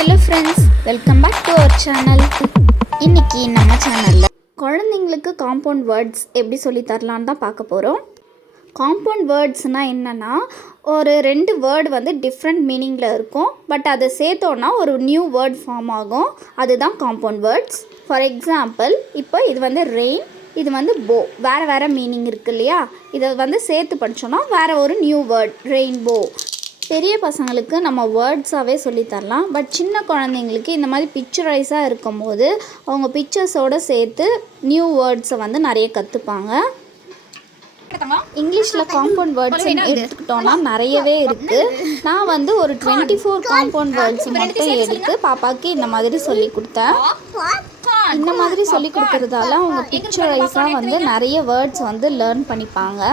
Hello friends, welcome back to our channel. இன்றைக்கி நம்ம சேனலில் குழந்தைங்களுக்கு காம்பவுண்ட் வேர்ட்ஸ் எப்படி சொல்லி தரலான்னு தான் பார்க்க போகிறோம். காம்பவுண்ட் வேர்ட்ஸ்னால் என்னென்னா, ஒரு 2 வேர்டு வந்து டிஃப்ரெண்ட் மீனிங்கில் இருக்கும். பட் அதை சேர்த்தோன்னா ஒரு நியூ வேர்ட் ஃபார்ம் ஆகும். அதுதான் காம்பவுண்ட் வேர்ட்ஸ். ஃபார் எக்ஸாம்பிள், இப்போ இது வந்து ரெயின், இது வந்து போ. வேறு மீனிங் இருக்குது இல்லையா? இதை வந்து சேர்த்து படித்தோன்னா வேறு ஒரு நியூ வேர்ட், ரெயின்போ. பெரிய பசங்களுக்கு நம்ம வேர்ட்ஸாகவே சொல்லித்தரலாம். பட் சின்ன குழந்தைங்களுக்கு இந்த மாதிரி பிக்சரைஸாக இருக்கும் போது அவங்க பிக்சர்ஸோடு சேர்த்து நியூ வேர்ட்ஸை வந்து நிறைய கற்றுப்பாங்க. இங்கிலீஷில் காம்பவுண்ட் வேர்ட்ஸ்ன்னு எடுத்துக்கிட்டோன்னா நிறையவே இருக்குது. நான் வந்து ஒரு 24 காம்பவுண்ட் வேர்ட்ஸ் மட்டும் எடுத்து பாப்பாவுக்கு இந்த மாதிரி சொல்லி கொடுத்தேன். இந்த மாதிரி சொல்லி கொடுக்குறதால அவங்க பிக்சரைஸாக வந்து நிறைய வேர்ட்ஸ் வந்து லேர்ன் பண்ணிப்பாங்க.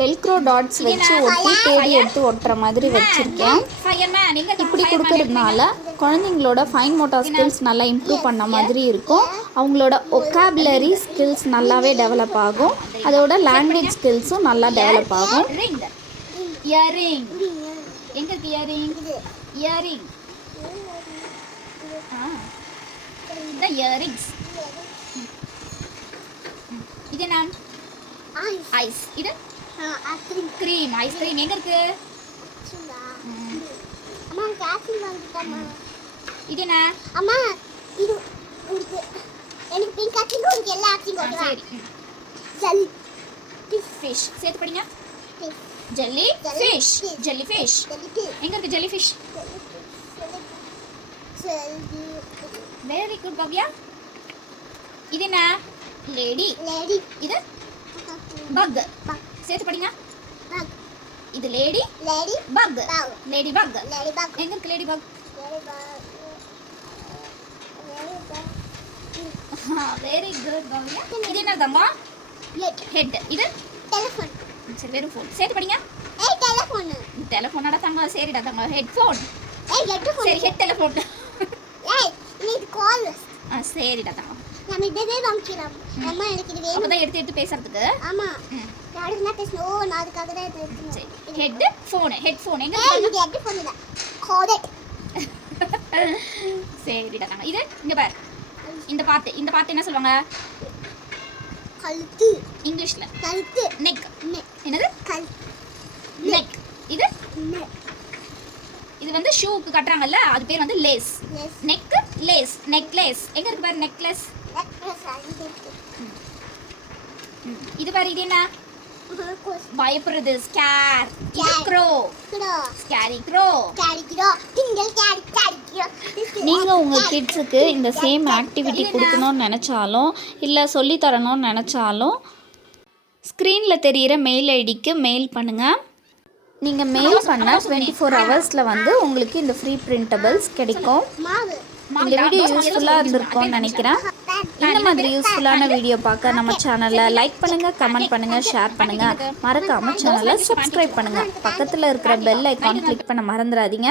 வெல்க்ரோ டாட்ஸ் வச்சு ஒட்டி தேடி எடுத்து ஒட்டுற மாதிரி வச்சுருக்கேன். இப்படி கொடுக்கறதுனால குழந்தைங்களோட ஃபைன் மோட்டார் ஸ்கில்ஸ் நல்லா இம்ப்ரூவ் பண்ண மாதிரி இருக்கும். அவங்களோட ஒக்காபுலரி ஸ்கில்ஸ் நல்லாவே டெவலப் ஆகும். அதோட லாங்குவேஜ் ஸ்கில்ஸும் நல்லா டெவலப் ஆகும். இது நான் ஐஸ், இது கிரீம், ஐஸ்கிரீம் எங்க இருக்கு? அம்மா காஃபி வாங்கிட்டமா. இது என்ன? அம்மா இது உங்களுக்கு எனக்கு பிங்க் ஆக்டிங் உங்களுக்கு எல்லா ஆக்டிங் ஓகேவா? சரி. ஜெல்லி ஃபிஷ் சேர்த்து படிங்க. ஜெல்லி ஃபிஷ், ஜெல்லி ஃபிஷ் எங்க இருக்கு? Jelly fish. Very good Bhavya. இது என்ன? லேடி. லேடி. இது பக். சேர்த்து படிங்க. பக். இது lady. Lady buck. Lady buck. Lady buck. எங்க இருக்கு lady buck? Lady buck. Very good Bhavya. இது என்னதம்மா? ஹெட். இது டெலிஃபோன். சரி, வெறும் ஃபோன். சேர்த்து படிங்க. ஏய் டெலிஃபோன். டெலிஃபோனடா தங்க. சரிடா தங்க. ஹெட்ஃபோன். ஏய் ஹெட்ஃபோன். சரி, ஹெட் டெலிஃபோன். ஏய் இது கால். சரிடா தங்க. நம்ம இதே வாங்கிக்கலாம். அம்மா எனக்கு இது வேணும். அப்பதான் எடுத்து பேசுறதுக்கு. ஆமா. யாருன்னா பேசணும். நான் அதுக்காக தான் எடுத்து. சரி, ஹெட் ஃபோன். ஹெட்ஃபோன் எங்க ஏய் இருக்கு? இது ஹெட்ஃபோன் இல்ல. கார்ட். சரிடா தங்க. இது இங்க பாரு. இந்த பார்ட் என்ன சொல்லுவாங்க? கழுத்து. இங்கிலீஷ்ல கழுத்து. நெக். நெக். என்னது? நெக். இது நெக். இது வந்து ஷூக்கு கட்டறாங்கல்ல, அது பேர் வந்து லேஸ். Neck lace, necklace. எங்க இருக்கு பாரு நெக்லஸ். இது பாரு. இது என்ன? பயப்படுறது ஸ்கேர். இது க்ரோ. Scary grow. நீங்கள் உங்கள் கிட்ஸுக்கு இந்த சேம் ஆக்டிவிட்டி கொடுக்கணும்னு நினச்சாலும் இல்லை சொல்லித்தரணும்னு நினச்சாலும் ஸ்க்ரீனில் தெரிகிற மெயில் ஐடிக்கு மெயில் பண்ணுங்கள். நீங்கள் மெயில் பண்ண 24 ஹவர்ஸில் வந்து உங்களுக்கு இந்த ஃப்ரீ பிரிண்டபிள்ஸ் கிடைக்கும். இந்த வீடியோ யூஸ்ஃபுல்லாக இருந்திருக்கும்னு நினைக்கிறேன். இந்த மாதிரி யூஸ்ஃபுல்லான வீடியோ பார்க்க நம்ம சேனலை லைக் பண்ணுங்கள், கமெண்ட் பண்ணுங்கள், ஷேர் பண்ணுங்கள். மறக்காமல் சேனலை சப்ஸ்கிரைப் பண்ணுங்கள். பக்கத்தில் இருக்கிற பெல் ஐக்கான் கிளிக் பண்ண மறந்துடாதீங்க.